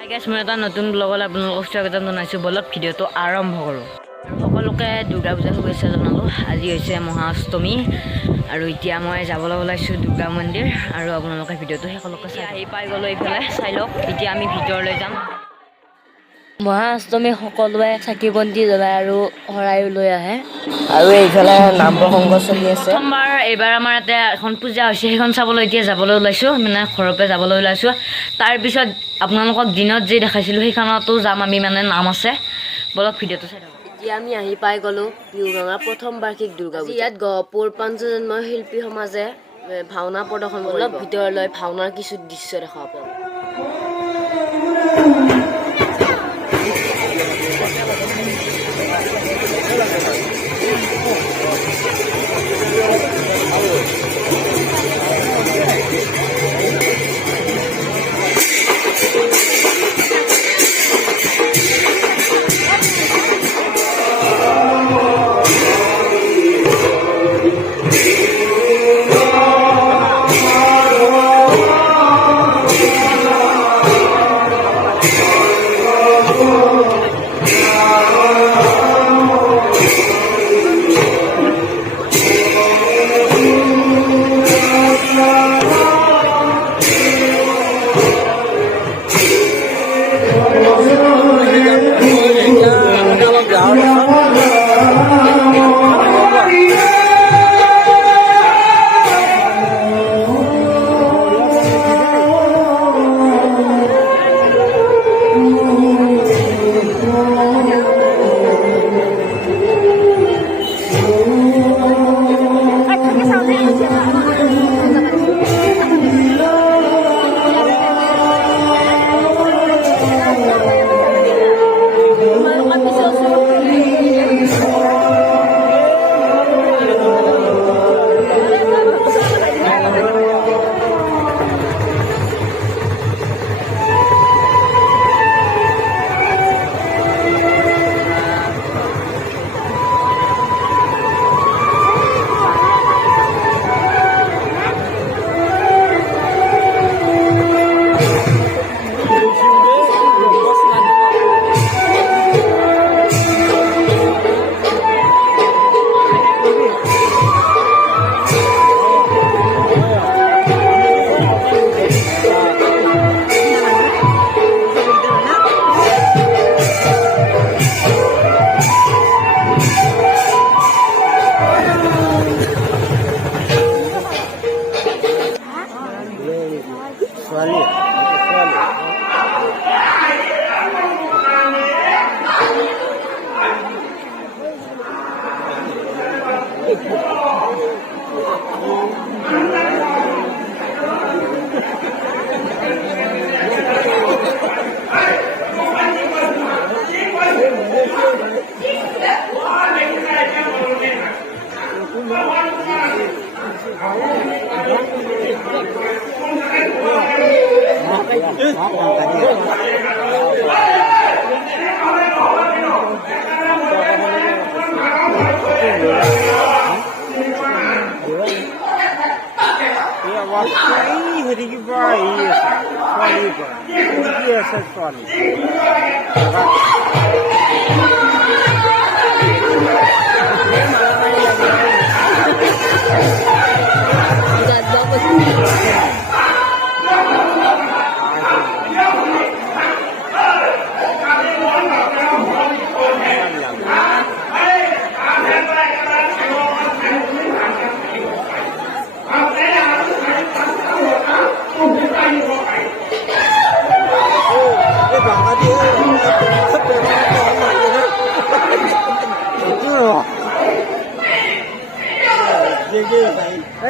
Hi guys, মই এটা নতুন ব্লগত আপোনালোকক স্বাগতম জনাইছোঁ। বলক ভিডিঅ'টো আৰম্ভ কৰোঁ। আৰু সকলোকে দুৰ্গা পূজাৰ শুভেচ্ছা জনালোঁ। আজি হৈছে মহাষ্টমী আৰু এতিয়া মই যাবলৈ ওলাইছোঁ দুৰ্গা মন্দিৰ। আৰু আপোনালোকে ভিডিঅ'টো সকলোকে চাই আহি পাই গ'লোঁ। এইফালে চাই লওক। এতিয়া আমি ভিতৰলৈ যাম। মহাষ্টমী সকলোৱে চাকি বন্তি জ্বলায় আৰু শৰাই লৈ আহে আৰু এইফালে নাম প্ৰসংগ চলি আছে। প্ৰথমবাৰ এইবাৰ আমাৰ ইয়াতে এখন পূজা হৈছে, সেইখন চাবলৈ এতিয়া যাবলৈ ওলাইছোঁ, মানে ঘৰৰ পৰা যাবলৈ ওলাইছোঁ। তাৰপিছত আপোনালোকক দিনত যি দেখাইছিলোঁ সেইখনতো যাম আমি, মানে নাম আছে। বলক ভিডিঅ'টো চাই থাকক। এতিয়া আমি আহি পাই গ'লোঁ বিহুগঙা প্ৰথম বাৰ্ষিক দুৰ্গা পূজা। ইয়াত গহপুৰ পঞ্চজন্ম শিল্পী সমাজে ভাওনা প্ৰদৰ্শন অলপ ভিতৰলৈ ভাওনাৰ কিছু দৃশ্য দেখাব পাব।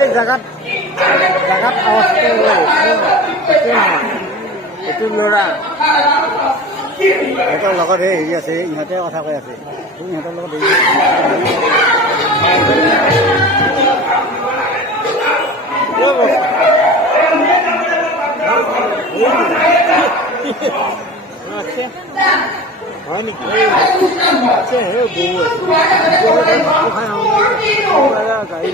এই জাগাত অৱস্থা এইটো ল'ৰা সিহঁতৰ লগত হেৰি আছে, ইহঁতে কথা কৈ আছে, ইহঁতৰ লগত হয় নেকি? বৌ আছে গাড়ী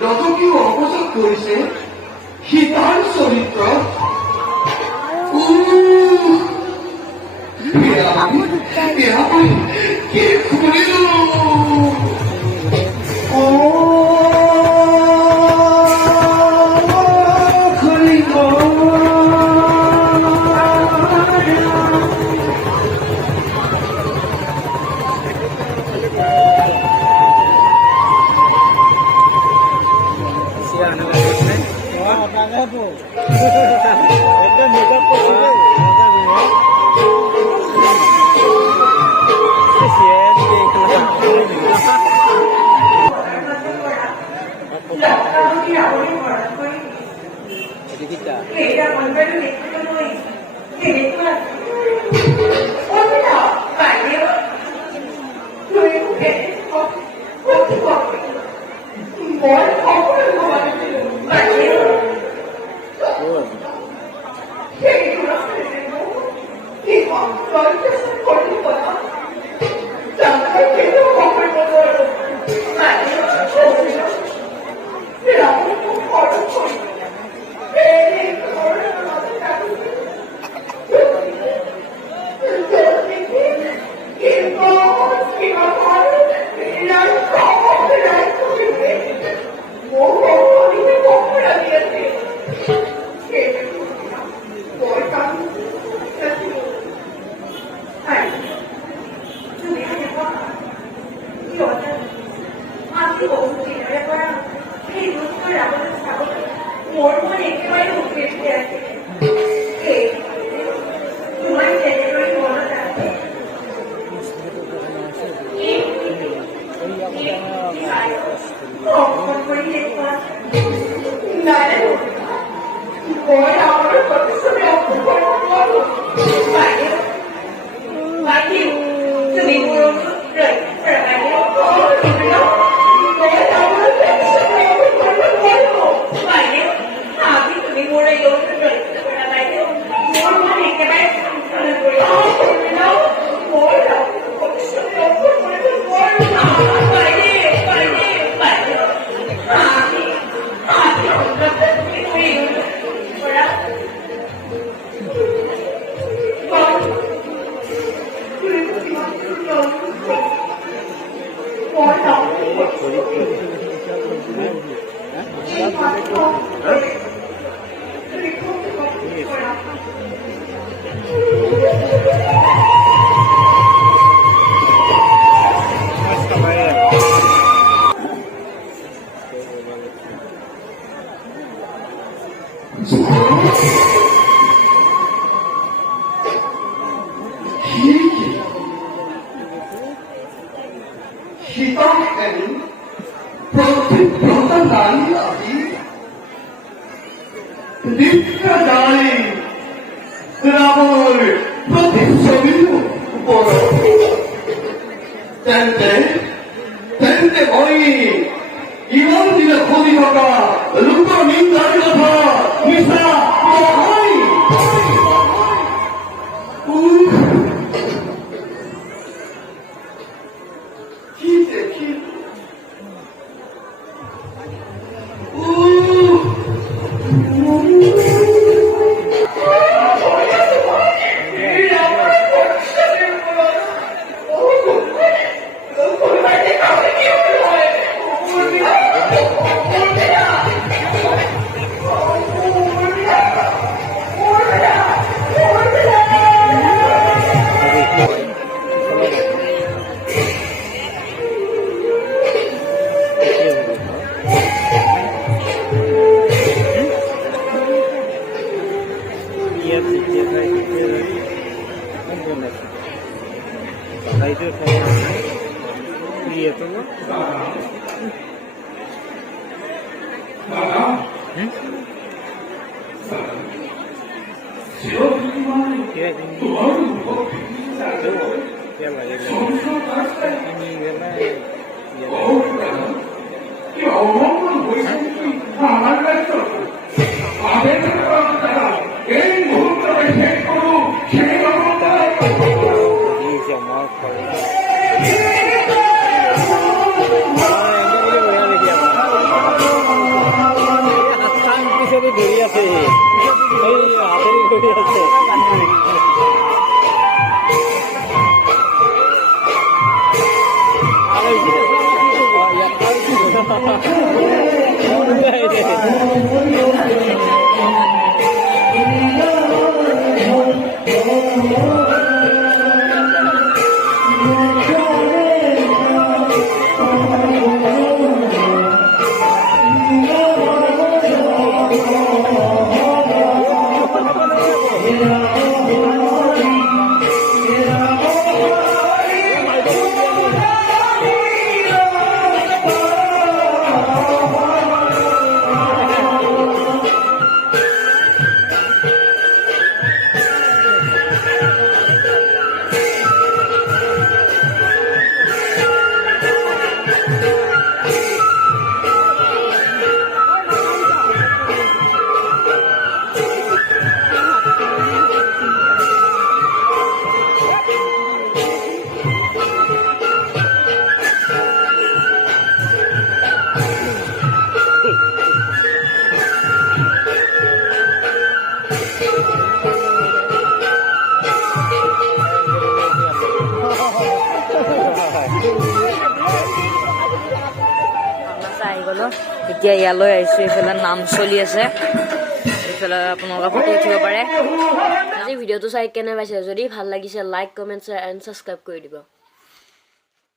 ৰাজকীয় অপচাৰ কৰিছে সীতাৰ চৰিত্ৰ কি কৰিলো একদম মেকআপ করছে Ooh. আহি গ'লো এতিয়া ইয়ালৈ আহিছোঁ এইফালে নাম চলি আছে এইফালে আপোনালোকে ফটো উঠিব পাৰে আজি ভিডিঅ'টো চাই কেনে পাইছে যদি ভাল লাগিছে like comment share and subscribe কৰি দিব